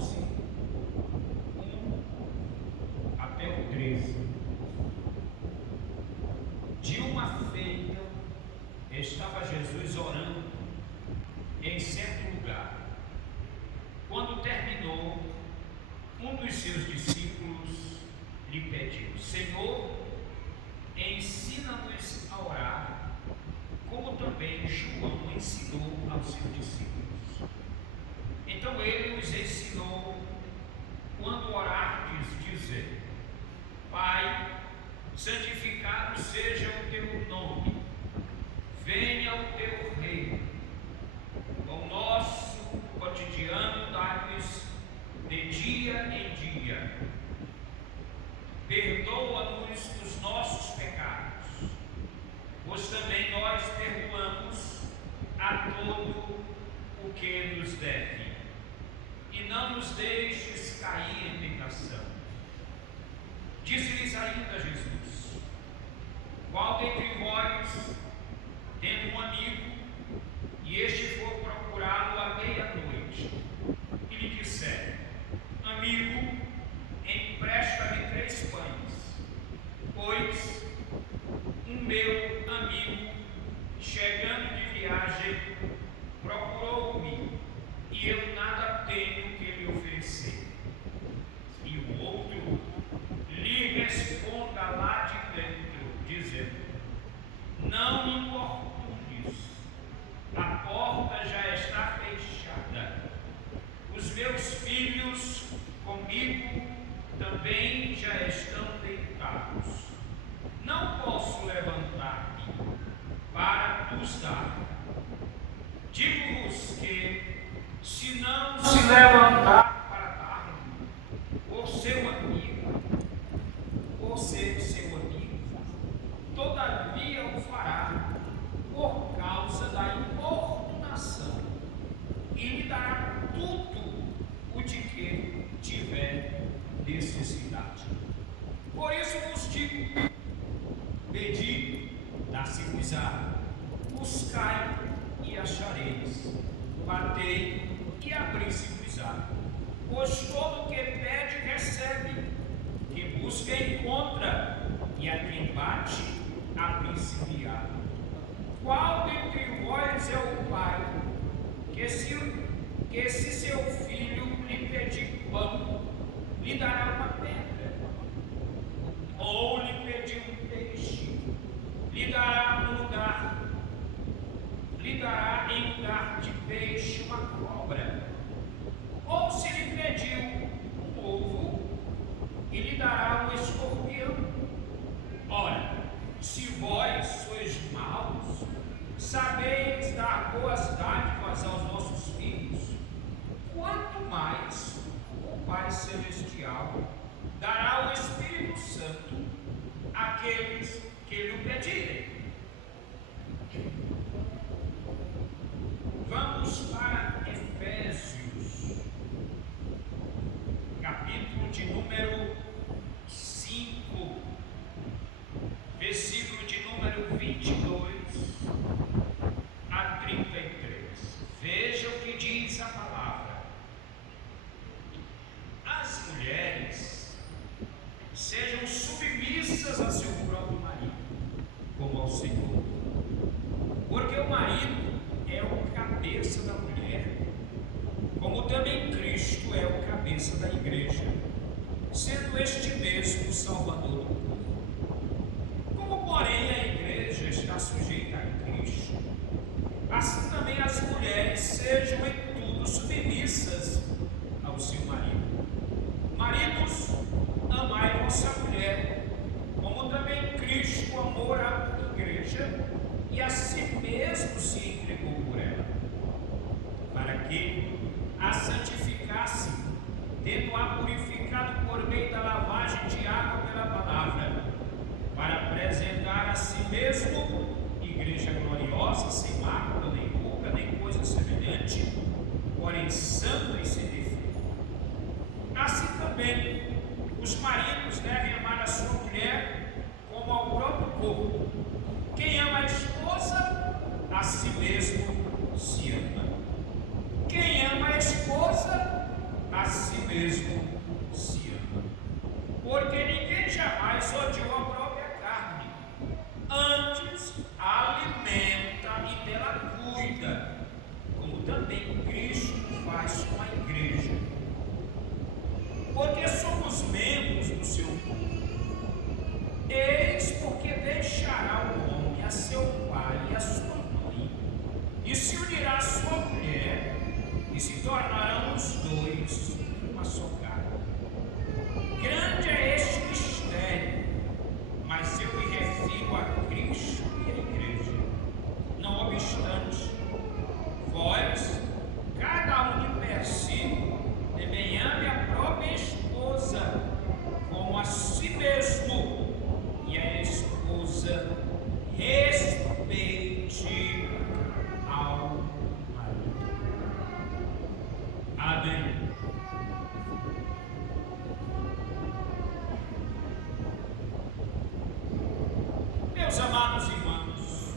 11, 1 até o 13. De uma feita, estava Jesus orando em certo lugar. Quando terminou, um dos seus discípulos lhe pediu: Senhor, ensina-nos a orar, como também João ensinou aos seus discípulos. Então ele os ensinou: quando orardes, dizer: Pai, santificado seja o teu nome, venha o teu reino, o nosso cotidiano dá-nos de dia em dia, perdoa-nos os nossos pecados, pois também nós perdoamos a todo o que nos deve, e não nos deixes cair em tentação. Disse-lhes ainda Jesus: qual dentre vós, tendo um amigo, e este for procurá-lo à meia-noite, e lhe disser: Amigo, empresta-me 3 pães, pois um meu amigo, chegando de viagem, procurou-me, e eu nada tenho que lhe oferecer. E o outro lhe responda lá de dentro, dizendo: Não me importunes, a porta já está fechada, os meus filhos comigo também já estão deitados, não posso levantar-me para vos dar. Digo-vos que, se não se levantar para dar-me, por seu amigo, por ser seu amigo, todavia o fará por causa da importunação, e lhe dará tudo o de que tiver necessidade. Por isso vos digo: pedi, dar-se-vos-á, buscai e achareis, batei e abri-se-vos-á. Pois todo o que pede recebe, que busca encontra, e a quem bate abri-se-lhe-á. Qual dentre vós é o pai que se seu filho lhe pedir pão, lhe dará uma pedra? Ou lhe pedir um peixe, lhe dará em lugar de peixe uma cobra? Ou se lhe pedir um ovo, e lhe dará um escorpião? Ora, se vós sois maus, sabeis dar boas dádivas aos vossos filhos, quanto mais o Pai Celestial dará o Espírito Santo àqueles que lhe o pedirem. Vamos para Efésios, capítulo de número 5, versículo de número 22 a 33. Veja o que diz a palavra. As mulheres sejam submissas a seu próprio marido, como ao Senhor, porque o marido é o cabeça da mulher, como também Cristo é o cabeça da igreja, sendo este mesmo o Salvador do povo. Como, porém, a igreja está sujeita a Cristo, assim também as mulheres sejam em tudo submissas ao seu marido. Maridos, amai vossa mulher, como também Cristo amou a igreja e a si mesmo se entregou por ela, para que a santificasse, tendo-a purificado por meio da lavagem de água pela palavra, para apresentar a si mesmo igreja gloriosa, sem mácula, nem ruga, nem coisa semelhante, porém santa e sem defeito. Assim também os maridos devem amar a sua mulher como ao próprio corpo. Quem ama a esposa, a si mesmo se ama. Quem ama a esposa, a si também Cristo faz com a igreja. Porque somos membros do seu corpo. Eis porque deixará o homem a seu pai e a sua mãe, e se unirá à sua mulher, e se tornarão os dois uma só carne. Grande é este mistério, mas eu me refiro a Cristo e a igreja. Não obstante, vós, cada um de per si, também ame a própria esposa como a si mesmo, e a esposa respeite ao marido. Amém. Meus amados irmãos,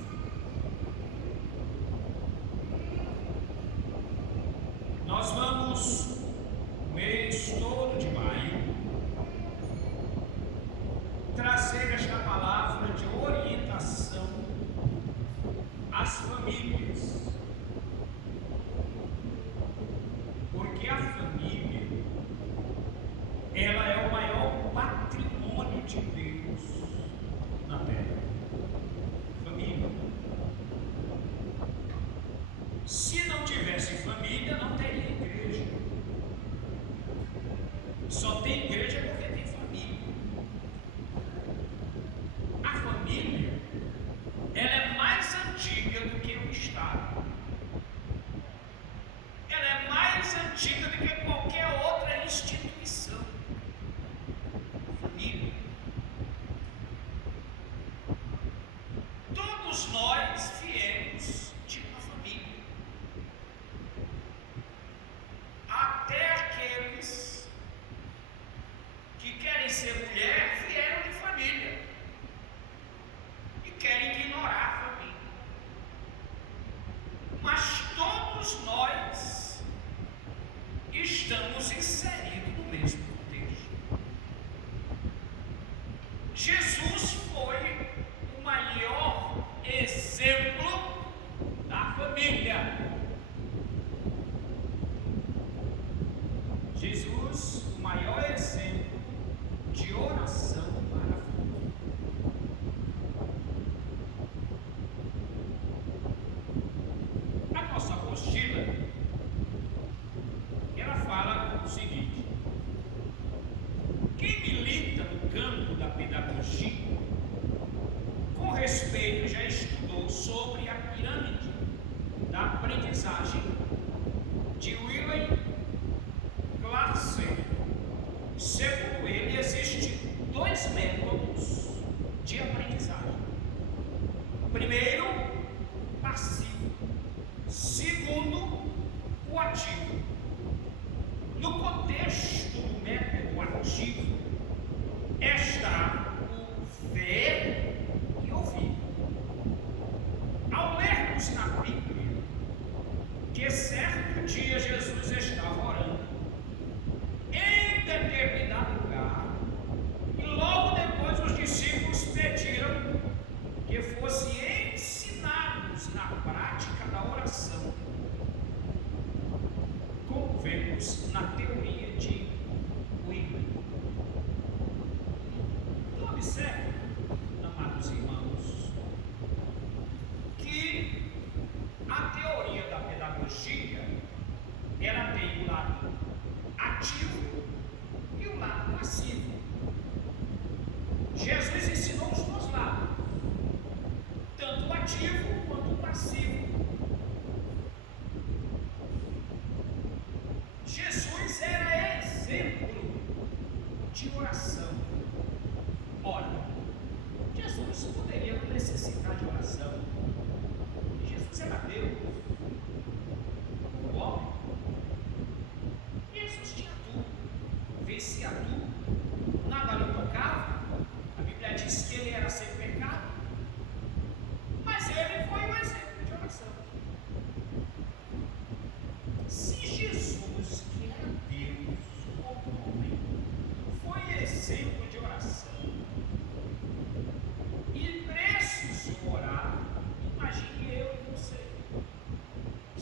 nós vamos o mês todo de maio trazer esta palavra de orientação às famílias, porque a família, ela é o maior patrimônio de Deus na terra. Família. Se não tivesse família, não teria igreja. Só tem igreja porque tem família. A família, ela é mais antiga do que o Estado. Ela é mais antiga do que qualquer outra instituição. Família. Todos nós viemos de uma família. Até aqueles que querem ser mulher vieram de família e querem ignorar a família. Mas todos nós estamos inseridos no mesmo contexto. Jesus foi o maior exemplo da família. Jesus, o maior exemplo de oração para a família. A nossa apostila, ela fala o seguinte: quem milita no campo da pedagogia, com respeito, já estudou sobre a pirâmide da aprendizagem de William Glasser. Segundo ele, existem dois métodos de aprendizagem. Primeiro, passivo. Segundo, o ativo. No contexto do método ativo, está o ver e ouvir. Ao lermos na Bíblia que certo dia Jesus estava orando em determinado lugar, e logo depois os discípulos pediram que fossem ensinados na prática da oração, como vemos na teoria de Wigner. Então observe, amados irmãos, que a teoria da pedagogia, ela tem o lado ativo e o lado passivo. Jesus ensinou os dois lados, tanto o ativo quanto o passivo. Jesus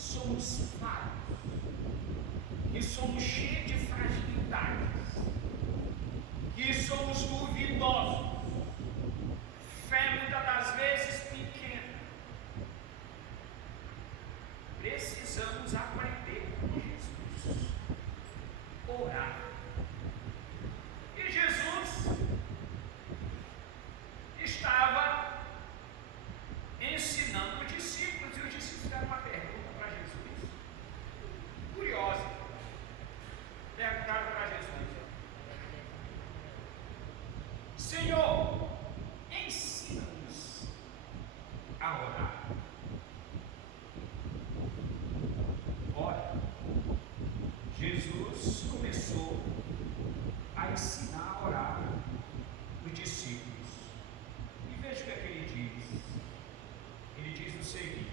somos falhos, que somos cheios de fragilidades, que somos duvidosos, fé muitas das vezes pequena. Precisamos aprender com Jesus, orar. E Jesus estava ensinando os discípulos, e os discípulos fizeram uma pergunta para Jesus, curiosa. Perguntaram para Jesus: Senhor, ensina-nos a orar. Ora, Jesus começou a ensinar a orar os discípulos. E veja o que é que ele diz. Ele diz o seguinte: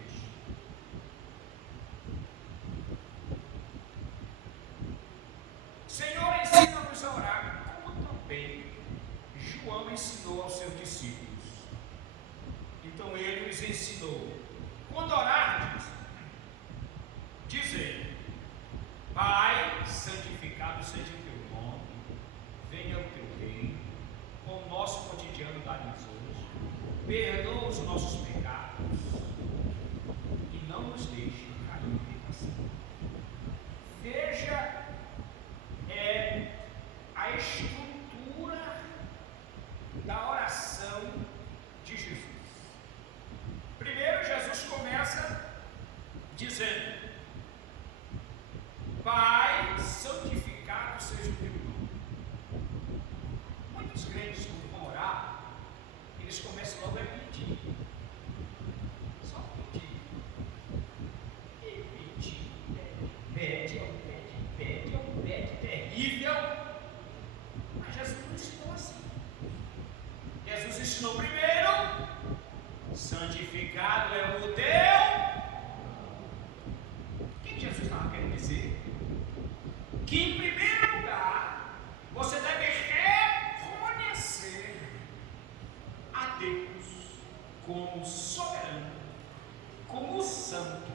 Senhor, ensina-nos a orar, como também João ensinou aos seus discípulos. Então ele os ensinou: quando orardes, dizei: Pai, santificado seja o teu nome, venha o teu reino, o nosso cotidiano dá-nos hoje, perdoa os nossos pecados e não nos deixe cair em tentação. Veja a estrutura da oração de Jesus. Primeiro, Jesus começa dizendo: Pai, santificado seja o teu nome. Muitos crentes, quando vão orar, eles começam logo a pedir. Só pedir. E pedir, pede, é um pede terrível. Mas Jesus não ensinou assim. Jesus ensinou primeiro: santificado é o teu. O que Jesus estava querendo dizer? Que em primeiro lugar você deve reconhecer a Deus como soberano, como santo,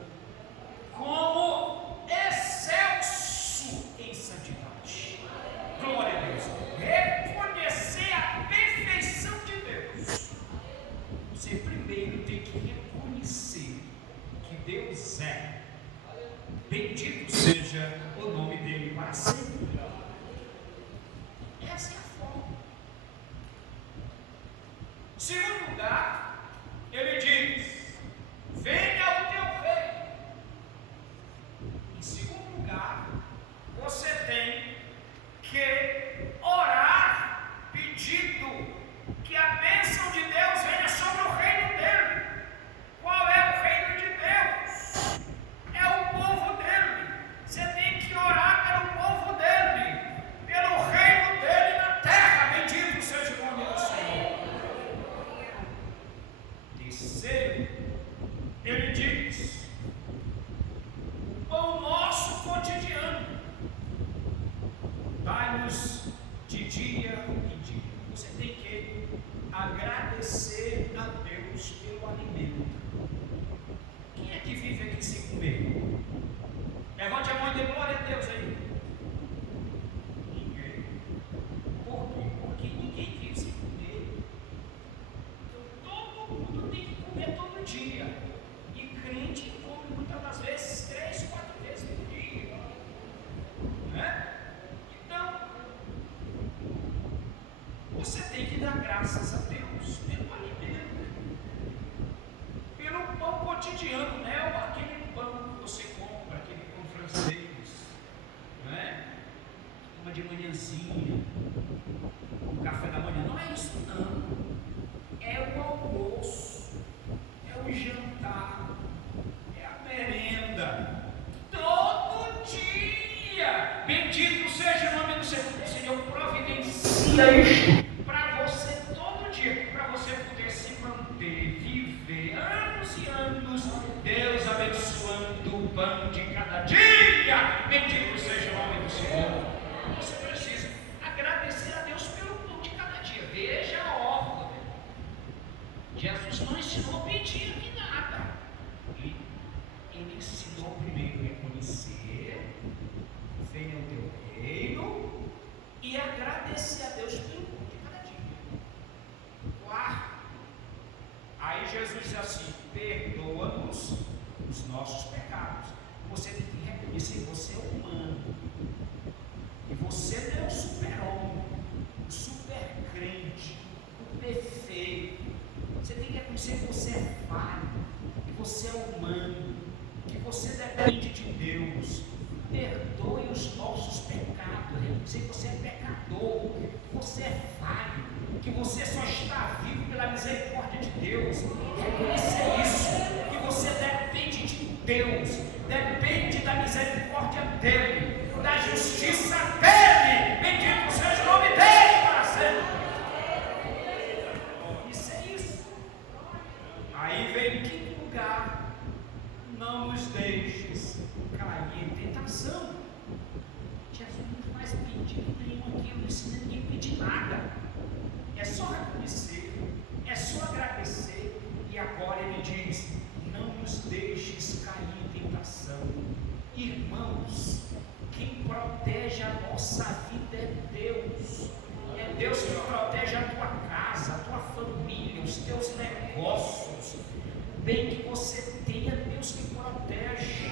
como excelso em santidade. Glória a Deus. Reconhecer a perfeição de Deus. Você primeiro tem que reconhecer que Deus é. Bendito seja o nome dele para sempre. Essa é a forma. Segundo lugar, ele diz: venha o teu reino. Em segundo lugar, você tem que orar pedindo que a bênção de Deus venha sobre o reino dele. Qual é o reino de Deus? É o povo dele. Você tem que orar pelo povo dele, pelo reino dele na terra. Bendito seja o nome do Senhor. Terceiro, ele diz: o pão nosso cotidiano dai-nos de dia em dia. Você tem que agradecer a Deus pelo alimento. Quem é que vive aqui sem comer? Levante a mão e dê glória a Deus aí. Ninguém. Por quê? Porque ninguém vive sem comer. Então, todo mundo tem que comer todo dia. E crente come muitas das vezes 3, 4 vezes por dia. Né? Então, você tem que dar graças a Deus pelo alimento, pelo pão cotidiano, né? Aquele pão que você compra, aquele pão francês, não é? Uma de manhãzinha, um café da manhã. Não é isso, não. É o almoço, é o jantar, é a merenda. Todo dia. Bendito seja o nome do Senhor. O Senhor providencia isto para você todo dia, para você poder se manter, viver anos e anos, Deus abençoando o pão de cada dia. Bendito seja o nome do Senhor. Você precisa agradecer a Deus pelo pão de cada dia. Veja a ordem. Jesus não ensinou a pedir aqui nada. Ele ensinou primeiro pecados, você tem que reconhecer que você é humano. E você não é o super-homem, o super-crente, o perfeito. Você tem que reconhecer que você é falho, que você é humano, que você depende de Deus. Perdoe os nossos pecados, reconhecer que você é pecador, que você é falho, que você só está vivo pela misericórdia de Deus. Reconhecer isso, que você depende de Deus, depende da misericórdia dEle, da justiça dEle. Bendito seja o nome dEle para sempre. Isso é isso. Aí vem em quinto lugar: não nos deixes cair em tentação. Jesus não faz pedido nenhum aqui, eu não ensino ninguém a pedir nada. É só reconhecer, é só agradecer. E agora ele diz: não nos deixes cair em tentação. Irmãos, quem protege a nossa vida é Deus. É Deus que protege a tua casa, a tua família, os teus negócios. O bem que você tem é Deus que protege.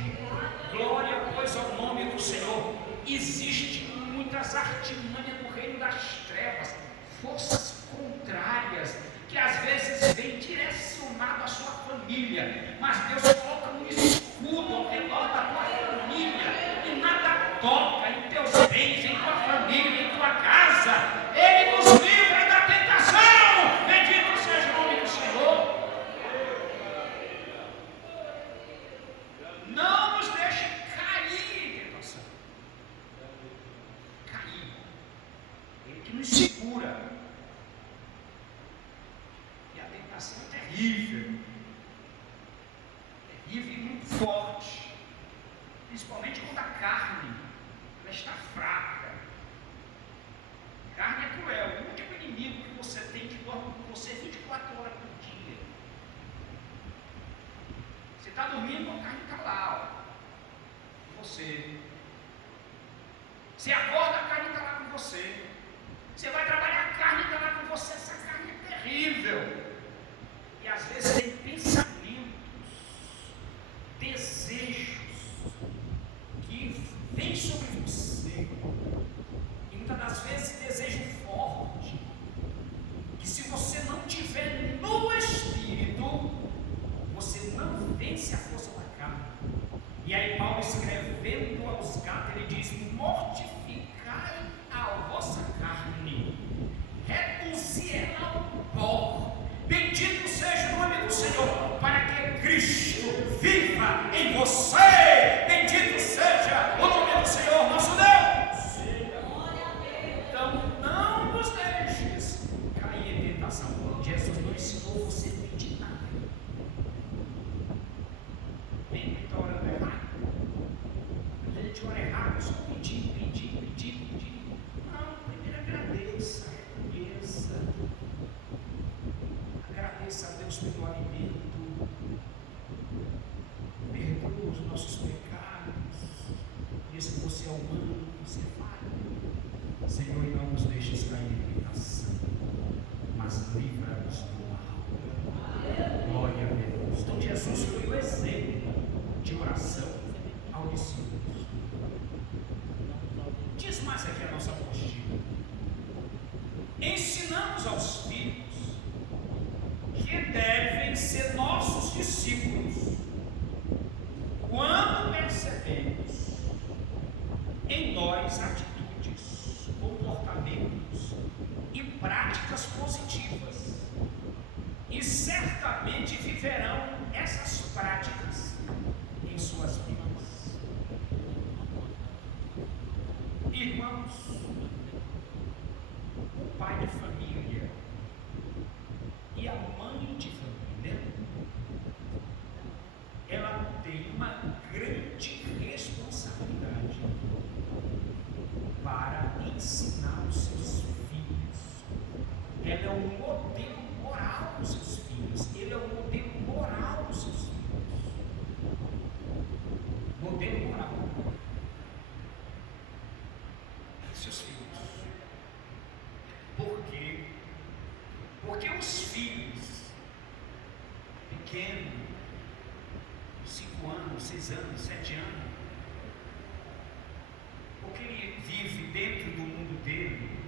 Glória, pois, ao nome do Senhor. Existem muitas artimanhas no reino das trevas, forças contrárias, que às vezes vêm direcionado à sua família, mas Deus coloca um escudo ao redor da tua família, e nada toca em teus bens, em tua família, em tua casa. Ele nos livra da tentação. Bendito seja o nome do Senhor. Não nos deixe cair em tentação. Cair. Ele que nos segura. E a tentação é terrível. Terrível e muito forte. Principalmente quando a carne ela está fraca. Carne é cruel. O único inimigo que você tem que dorme com você 24 horas por dia. Você está dormindo, a carne está lá, ó. Você acorda, a carne está lá com você. Você vai trabalhar, a carne está lá com você. Essa carne é terrível. E às vezes tem pensamentos, desejos que vêm sobre você. E muitas das vezes desejo forte, que se você não tiver no Espírito, você não vence a força da carne. E aí Paulo, escrevendo aos Gálatas, ele diz: mortificai a vossa carne, reduzi-la ao pó. Bendito seja o nome do Senhor, para que Cristo viva em você. Bendito seja o nome do Senhor nosso Deus. Então não nos deixes cair em tentação. Jesus não ensinou você a pedir nada. Bem, está orando errado. A gente ora errado, só pedir. Não, primeiro agradeça, reconheça. Agradeça a Deus pelo alimento. Perdoa os nossos pecados. Esse você é humano, você é falho. Senhor, não nos deixes cair em tentação, mas livra-nos do mal. Glória a Deus. Então Jesus foi o exemplo de oração ao discípulo. Diz mais aqui a nossa apostila. Ensinamos aos filhos que devem ser nossos discípulos quando percebemos em nós atitudes, comportamentos e práticas positivas, e certamente viverão essas práticas em suas vidas. Irmãos, o pai de família e a mãe de família, ela tem uma grande responsabilidade para ensinar os seus filhos. Ela é o modelo moral dos seus filhos. Ele é o modelo moral dos seus filhos. Modelo moral dos seus filhos. Por quê? Porque os filhos pequenos, 5 anos, 6 anos, 7 anos, porque ele vive dentro do mundo dele,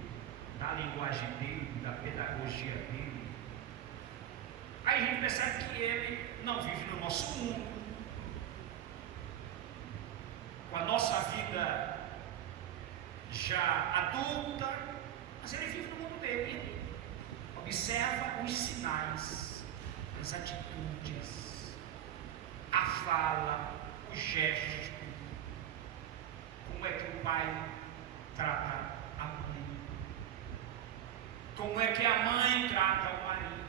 da linguagem dele, da pedagogia dele. Aí a gente percebe que ele não vive no nosso mundo, com a nossa vida já adulta, mas ele vive no mundo dele. Ele observa os sinais, as atitudes, a fala, o gesto, como é que o pai trata a mãe, como é que a mãe trata o marido.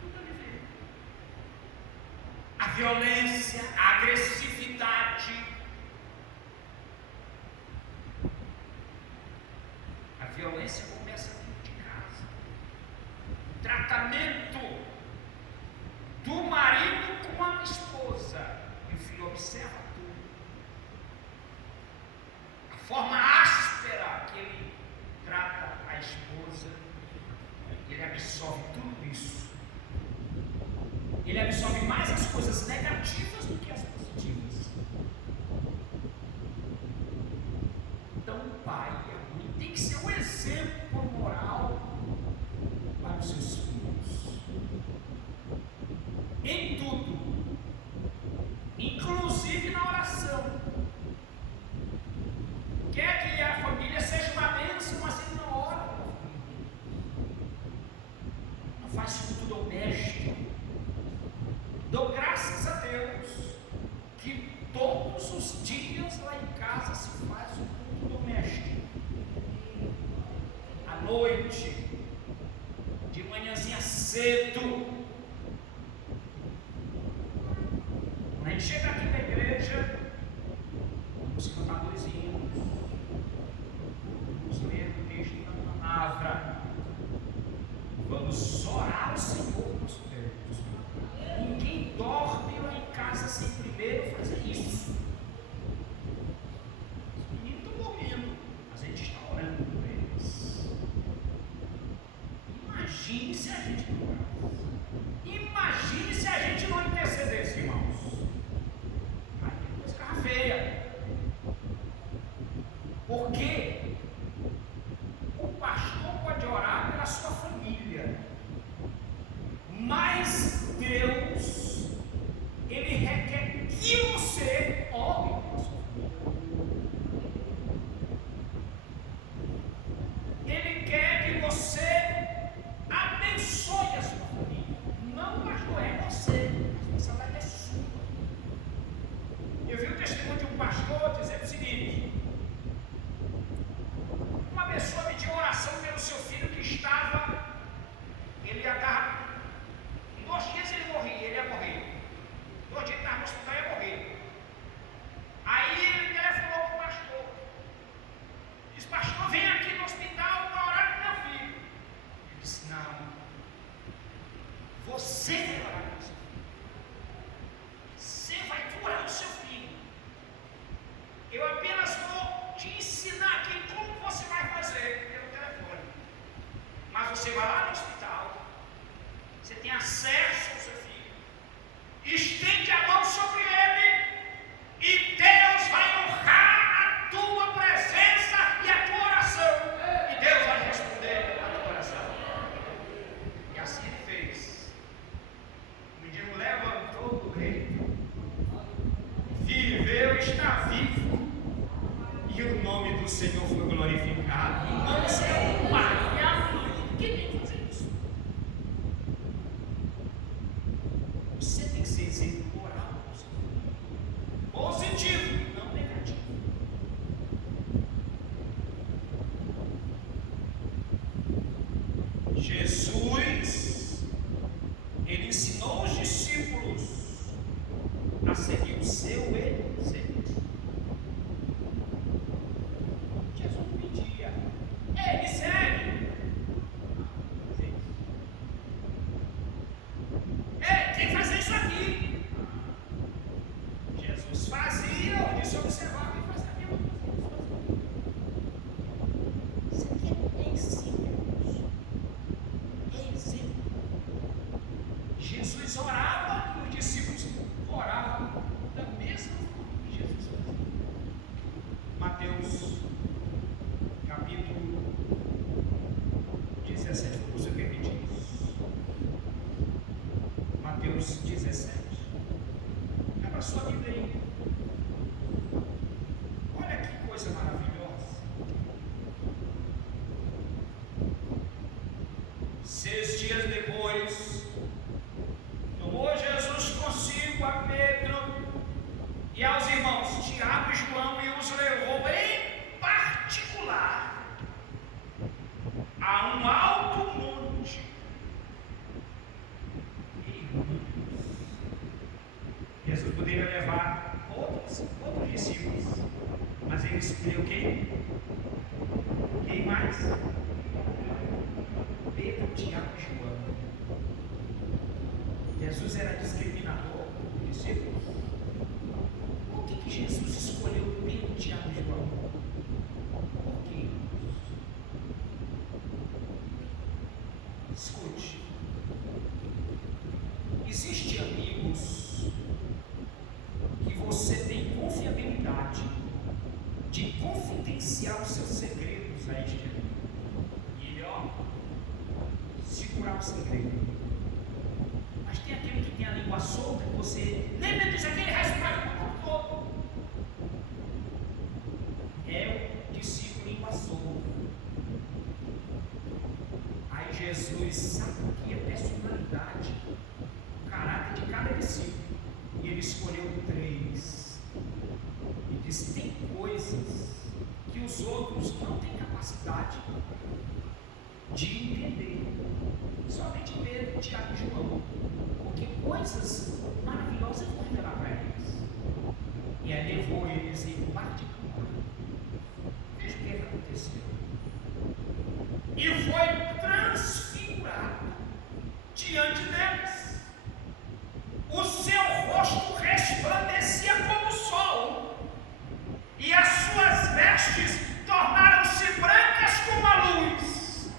Tudo ele vê. A violência, a agressividade. A violência começa dentro de casa. O tratamento do marido com a esposa. E o filho observa tudo. A forma áspera que ele trata a esposa. Ele absorve tudo isso. Ele absorve mais as coisas negativas do que as positivas. Então o pai e a mãe tem que ser um exemplo moral para os seus filhos. Em tudo. Inclusive na oração. Quer que a família seja uma bênção, mas ele não ora. Não faz culto doméstico. Dou graças a Deus que todos os dias lá em casa se faz o culto doméstico. À noite, de manhãzinha cedo. Quando a gente chega aqui na igreja, vamos cantar 2 hinos, vamos ler o texto da palavra, vamos orar ao Senhor nosso Deus. Ninguém dorme lá em casa sem primeiro fazer isso. Os meninos estão dormindo, mas a gente está orando por eles. Imagine se a gente não orasse. Imagine se a gente não intercedesse, irmãos. Aí depois fica feia. Porque o pastor pode orar pela sua família, mas Deus, Ele requer que você ore pela sua família. Ele quer que você abençoe a sua família. Não, pastor, é você. A responsabilidade é sua. Eu vi o testemunho de um pastor dizendo o seguinte: uma pessoa pediu oração pelo seu filho que estava, ele ia estar, em 2 dias ele morria, ele ia morrer. 2 dias ele estava no hospital e ia morrer. Aí ele telefonou para o pastor. Disse: pastor, vem aqui no hospital para orar com meu filho. Ele disse: não, você vai orar com seu filho. Você vai curar o seu filho. Eu apenas vou te ensinar aqui como você vai fazer pelo telefone. Mas você vai lá no hospital, você tem acesso ao seu filho, estende a mão sobre ele e Deus vai honrar a tua presença e a tua oração. E Deus vai responder a tua oração. E assim ele fez. O menino levantou do leito, viveu, está vivo, e o nome do Senhor foi glorificado. Irmãos, é o pai e a mãe que tem que fazer isso. Você tem que ser exemplo moral, positivo, não negativo. Jesus, ele ensinou os discípulos a seguir o seu exemplo. Jesus pedia: ei, me segue. Ei, tem que fazer isso aqui. Jesus fazia, eu disse: observava e fazia a mesma coisa. Isso aqui é exemplo. É exemplo. Jesus orava e os discípulos Essa é a forma que Jesus fazia. Mateus, capítulo 17, vamos repetir isso. Mateus 17. Abra sua Bíblia aí. Olha que coisa maravilhosa. 6 dias depois, tomou Jesus consigo a Pedro e aos irmãos Tiago e João e os levou em particular a um alto monte. Jesus poderia levar outros discípulos, mas ele escolheu quem? Quem mais? Pedro, Tiago e João. Jesus era discriminador com os discípulos. Por que Jesus escolheu Pedro, Tiago e João? Por quê? Escute. Existem amigos que você tem confiabilidade de confidenciar os seus segredos a este amigo. E ele, segurar o segredo. Mas tem aquele que tem a língua solta que você nem mesmo diz aquele responde o tempo todo. É o discípulo língua solta. Aí Jesus sabe o que é personalidade, o caráter de cada discípulo. E ele escolheu 3. E disse: tem coisas que os outros não têm capacidade de entender. Somente Pedro, Tiago e João. Porque coisas maravilhosas eu vou revelar para eles. E aí levou eles em particular. Veja o que aconteceu. E foi transfigurado diante deles. O seu rosto resplandecia como o sol, e as suas vestes tornaram-se brancas como a luz.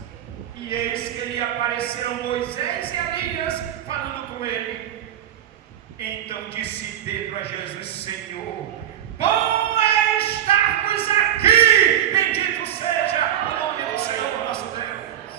E eis que lhe apareceram Moisés e Elias falando com ele. Então disse Pedro a Jesus: Senhor, bom é estarmos aqui, bendito seja o nome do Senhor nosso Deus.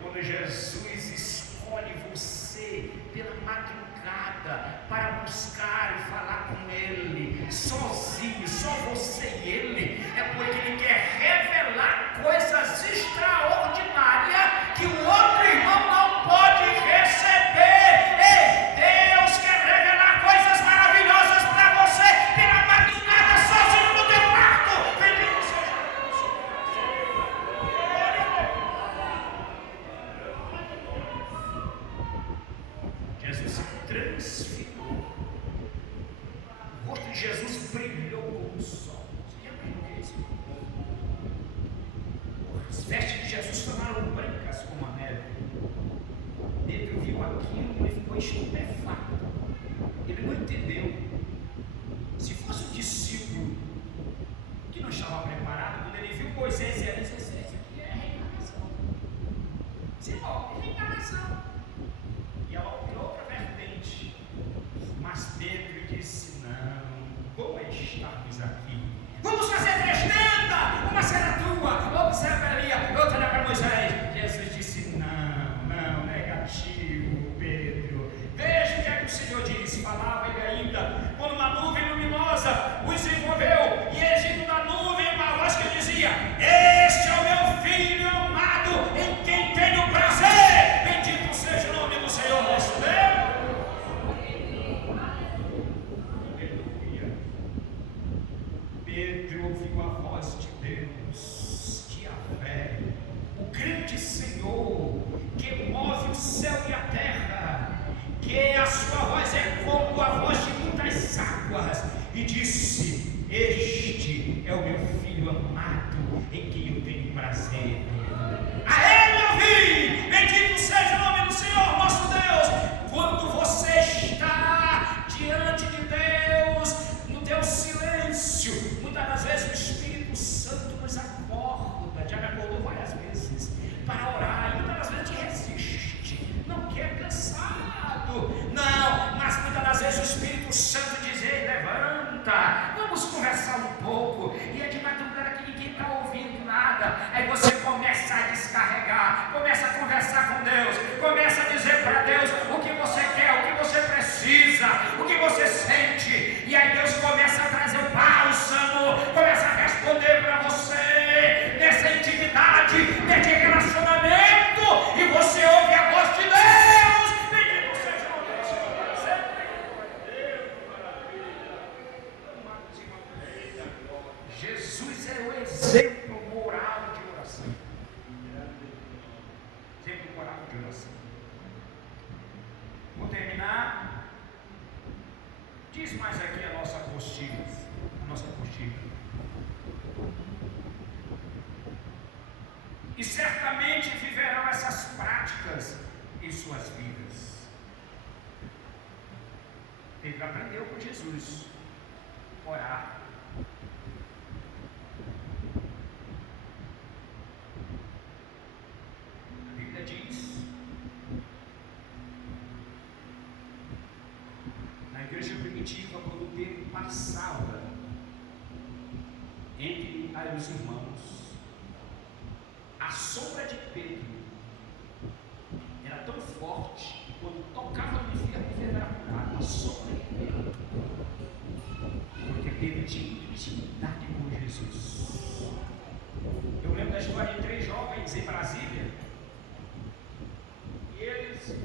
Quando Jesus escolhe você pela madrugada para buscar e falar com Ele, sozinho, só você e Ele, é porque Ele quer revelar coisas extraordinárias que o outro irmão não pode receber. Ei, Deus quer revelar coisas maravilhosas para você pela madrugada, sozinho no teu quarto. Bendito seja Jesus se transfigurou. O rosto de Jesus brilhou como o sol. Você já viu o que é isso? As vestes de Jesus tornaram brancas como a neve. Pedro viu aquilo e ele ficou estupefato. Ele não entendeu. Se fosse um discípulo que não estava preparado, quando ele viu Moisés e Elias, disse: isso aqui é reencarnação. Senhor, é reencarnação. E ela virou outra vertente. Mas Pedro disse: não, como é estarmos aqui? Vamos fazer 3 tendas, uma será tua, outra será para Elias, outra era para Moisés. Jesus disse: não, negativo, Pedro. Veja o que é que o Senhor disse. Falava ele ainda, quando uma nuvem luminosa os envolveu, e exigindo da nuvem uma voz que dizia: este é o meu filho amado, em quem tenho prazer. Bendito seja o nome do Senhor nosso Deus. Pedro ouviu a voz de Deus, de Yahvé, o grande Senhor, que move o céu e a terra, que a sua voz é como a voz de muitas águas, e disse: este é o meu filho amado, em quem eu tenho prazer. A ele ouvi, bendito seja o nome do Senhor nosso Deus. Quando você está diante de Deus, no teu silêncio, muitas das vezes o Espírito Santo nos acorda, já me acordou várias vezes, para orar, e muitas das vezes te resiste, não quer, cansado, não, mas muitas das vezes o Espírito Santo exemplo moral de oração. Exemplo moral de oração. Vou terminar. Diz mais aqui a nossa apostila. E certamente viverão essas práticas em suas vidas. Pedro aprendeu com Jesus orar. A Bíblia diz na igreja primitiva, quando Pedro passava entre os irmãos, a sombra de Pedro era tão forte que quando tocava no enfermo, ele era curado. A sombra de Pedro, porque Pedro tinha intimidade com Jesus. Eu lembro da história de 3 jovens em Brasília, e eles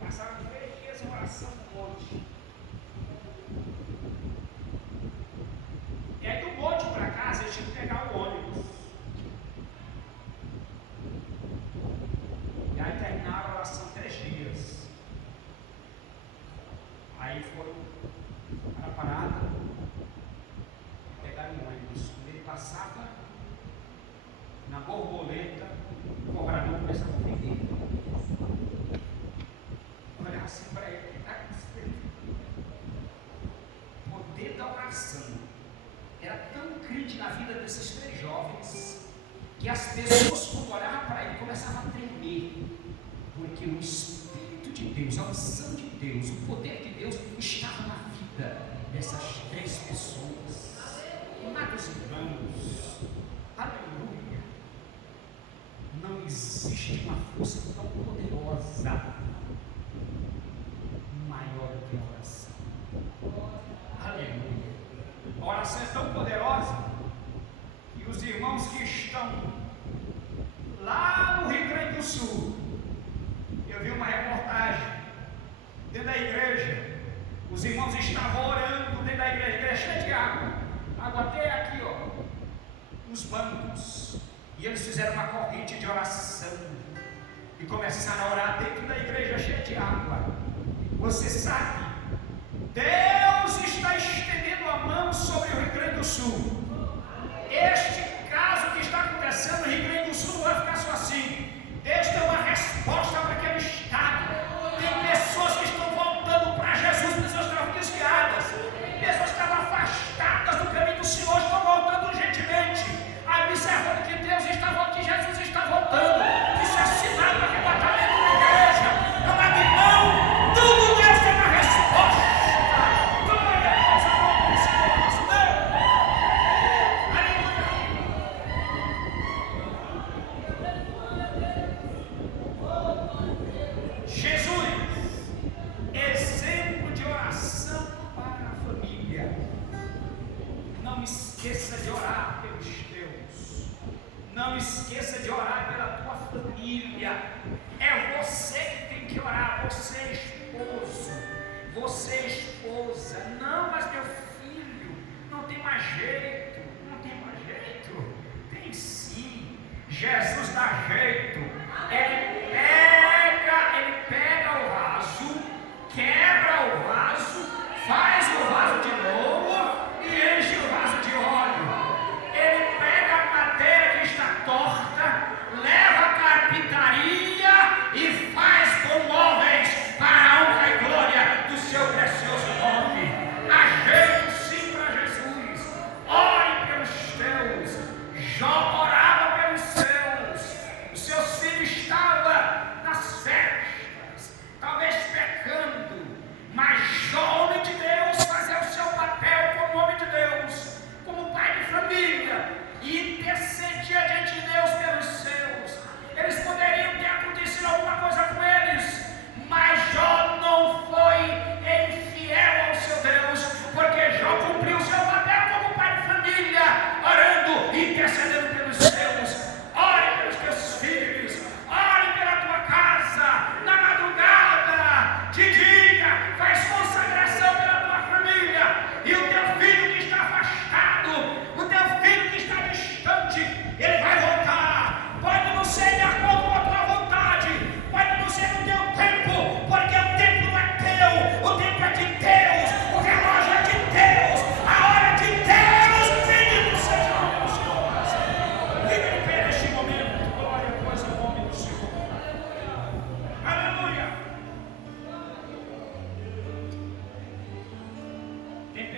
passaram 3 dias em oração no monte. E aí do monte para casa eles tinham que pegar o ônibus. E aí terminaram a oração 3 dias. Aí foram para a parada, pegaram o ônibus. Quando ele passava na Borboleta, o cobrador começava a vender. Olhava assim para ele, o poder da oração era tão grande na vida desses 3 jovens, que as pessoas, quando olhavam para ele, começavam a tremer, porque o Espírito de Deus, a unção de Deus, o poder de Deus estava na vida dessas 3 pessoas. Amados irmãos, aleluia, não existe uma força tão poderosa maior do que a oração. Aleluia. A oração é tão poderosa que os irmãos que estão lá no Rio Grande do Sul, eu vi uma reportagem dentro da igreja, os irmãos estavam orando dentro da igreja cheia de água até aqui, nos bancos, e eles fizeram uma corrente de oração e começaram a orar dentro da igreja cheia de água. Você sabe, Deus está estendendo a mão sobre o Rio Grande do Sul. Este caso que está acontecendo no Rio Grande do Sul não vai ficar só assim. Deus tem uma resposta para aquele estado. Tem pessoas que estão voltando para Jesus, pessoas que estavam desviadas, pessoas que estavam afastadas do caminho do Senhor, estão voltando urgentemente. A observando que Deus está voltando, que Jesus está voltando. Isso é sinal para arrebatamento da igreja. Amado irmão, tudo Deus tem uma resposta. Glória a Deus, amor, Senhor, aleluia. Jesus, exemplo de oração para a família. Não esqueça de orar pelos teus. Não esqueça de orar pela tua família. É você que tem que orar. Você é esposo, você é esposa. Não, mas meu filho, não tem mais jeito. Não tem mais jeito. Tem sim. Jesus dá jeito. Ele pega o vaso, quebra o vaso, faz o vaso de novo e enche o vaso de óleo. Ele pega a madeira que está torta, leva a carpintaria e faz com móveis para a honra e glória do seu precioso nome. Ajeite sim para Jesus. Ore pelos teus. Jó orava pelos seus. Os seus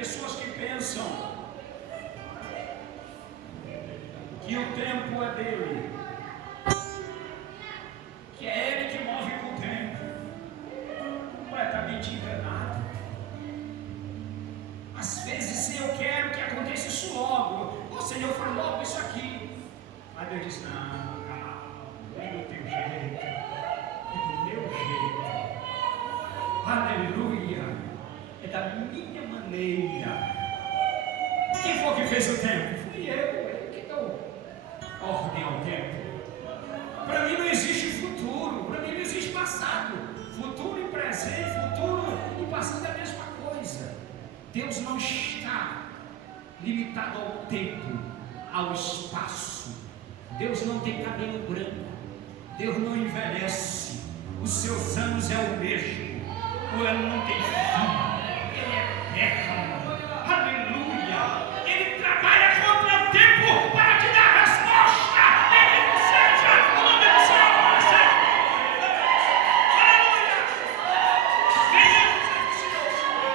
pessoas que pensam que o tempo é dele, que é ele que move com o tempo. Completamente enganado. Às vezes eu quero que aconteça isso logo. Ô Senhor, faz logo isso aqui. Aí Deus diz: não, calma, é do teu jeito, é do meu jeito. Aleluia, é da minha maneira. Quem foi que fez o tempo? Fui eu que dou ordem ao tempo. Para mim não existe futuro, para mim não existe passado. Futuro e presente, futuro e passado é a mesma coisa. Deus não está limitado ao tempo, ao espaço. Deus não tem cabelo branco. Deus não envelhece. Os seus anos é o mesmo. O ano não tem fim. Ele é eterno. Aleluia. Ele trabalha contra o tempo para te dar a resposta. Bendito seja o nome do Senhor. Aleluia. Bendito seja o Senhor.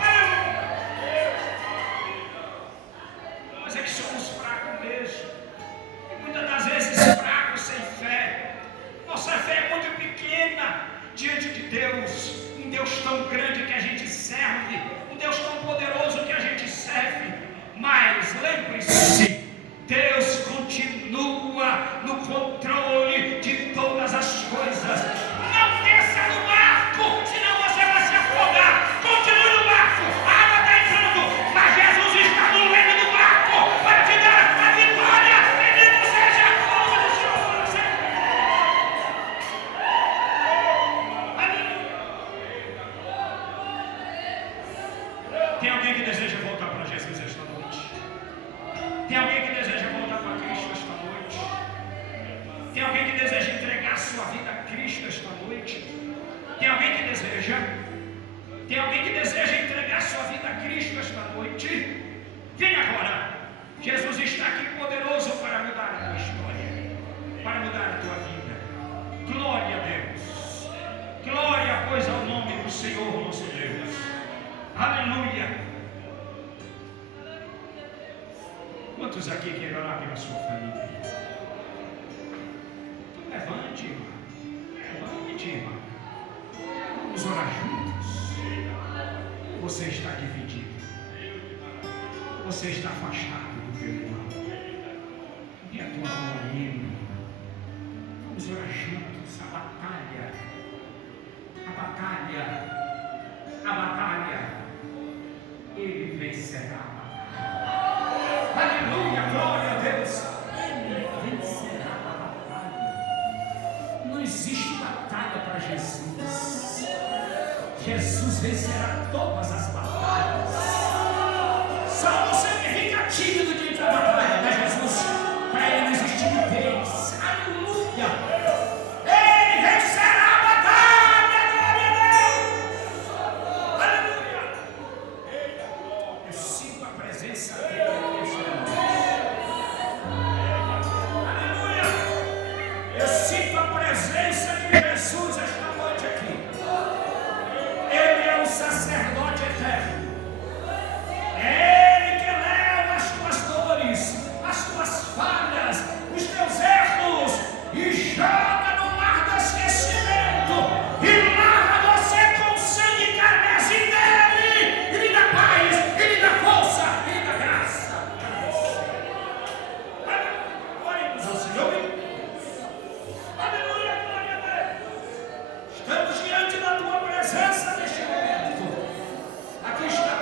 Aleluia. Mas é que somos fracos mesmo. E muitas das vezes fracos sem fé. Nossa fé é muito pequena diante de Deus, um Deus tão grande que a gente serve, um Deus tão poderoso que a gente serve. Mas lembre-se, Deus continua no controle de todas as coisas. Não desça no barco, senão você vai se afogar. Continue no barco, a água está entrando, mas Jesus está no leme do barco para te dar a vitória. Bendito seja o nome do Senhor. Tem alguém que deseja voltar para Jesus esta noite? Tem alguém que deseja voltar para Cristo esta noite? Tem alguém que deseja entregar a sua vida a Cristo esta noite? Tem alguém que deseja? Tem alguém que deseja entregar a sua vida a Cristo esta noite? Vem agora! Jesus está aqui poderoso para mudar a tua história, para mudar a tua vida. Glória a Deus! Glória, pois, ao nome do Senhor nosso Deus. Aleluia! Quantos aqui querem orar pela sua família? Então levante, irmã. Levante, irmã. Vamos orar juntos. Você está dividido. Você está afastado do teu irmão. E a tua mão aí, irmão. Vamos orar juntos. A batalha. A batalha. A batalha. Ele vencerá a batalha. Aleluia, glória a Deus. Ele vencerá a batalha. Não existe batalha para Jesus. Jesus vencerá todas as batalhas. Só você que fica tímido diante da batalha, né, Jesus? Para ele não existe timidez. Aleluia. Ele vencerá a batalha, glória a Deus. Aleluia. Eu sinto a presença dele aqui esta noite. Aleluia. Eu sinto a presença de Jesus esta noite aqui. Ele é o sacerdote eterno. É Ele que leva as tuas dores, as tuas falhas, os teus erros e joga no mar do esquecimento e lava você com sangue carmesim dele e lhe dá paz, e lhe dá força, e lhe dá graça. Glória ao Senhor. Aleluia, glória a Deus. Estamos diante da tua presença neste momento. Aqui está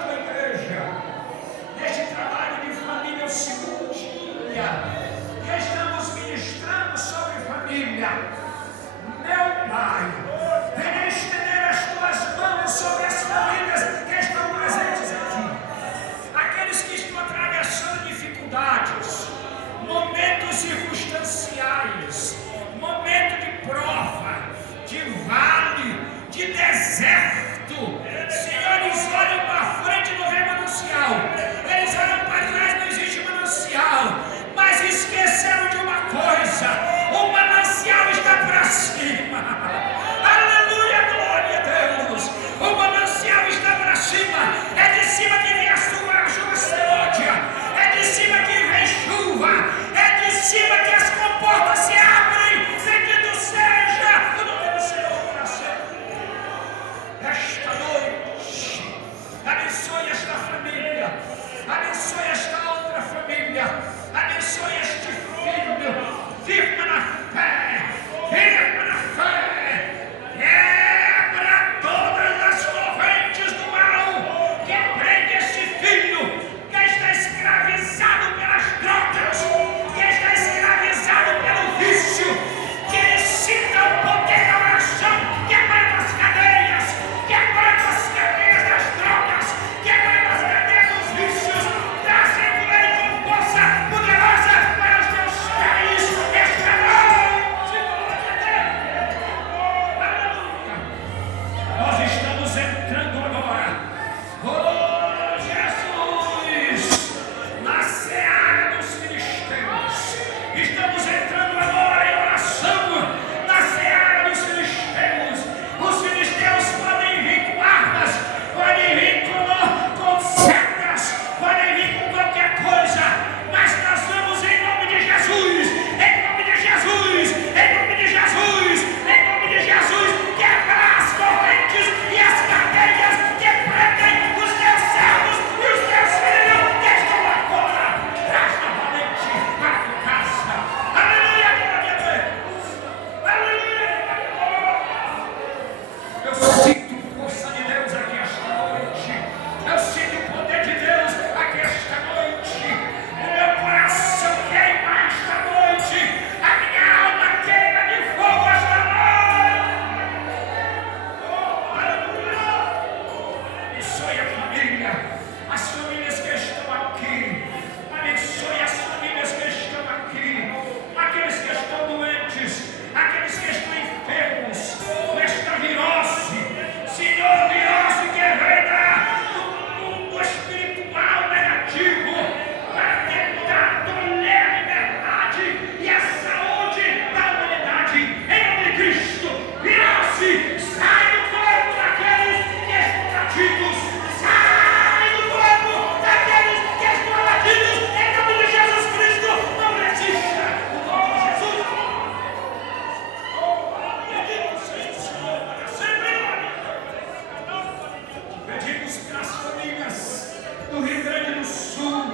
Pedimos pelas famílias do Rio Grande do Sul,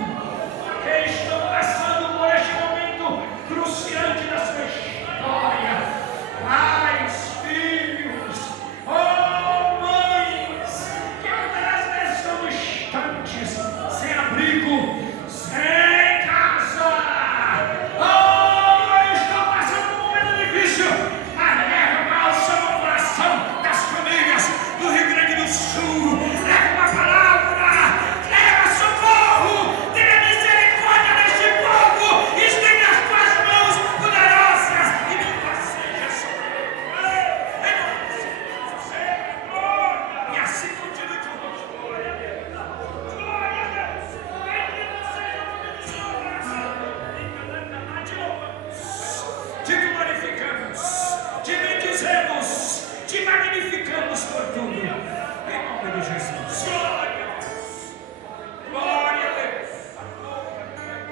que estão passando por este momento cruciante da sua história. Pais, filhos, oh mães, que muitas das vezes estão distantes, sem abrigo, sem casa. Oh, estão passando por um momento difícil. Mas leva uma alça no coração das famílias do Rio Grande do Sul. Leva uma palavra, leva socorro, tenha misericórdia deste povo, estende as tuas mãos poderosas e nunca seja sobre ele. E assim continue conosco. Glória a Deus. Glória a Deus. Bendito seja o nome do Senhor. Te glorificamos, te bendizemos, te magnificamos por tudo. Em nome de Jesus.